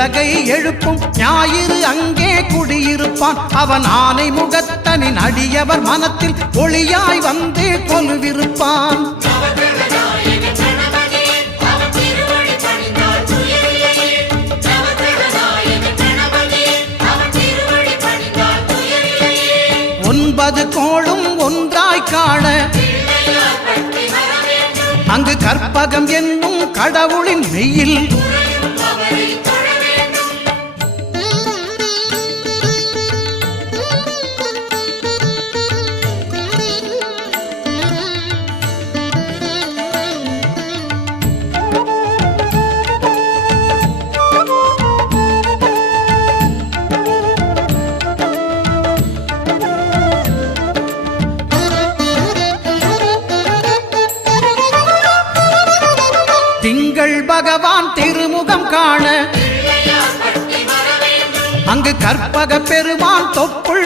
உலகை எழுப்பும் ஞாயிறு அங்கே குடியிருப்பான். அவன் ஆனை முகத்தனின் அடியவர் மனத்தில் ஒளியாய் வந்து கொலுவிருப்பான். ஒன்பது கோளும் ஒன்றாய் காண அங்கு கற்பகம் என்னும் கடவுளின் மெய்யில் திங்கள் பகவான் திருமுகம் காண அங்கு கற்பக பெருமான் தொப்ப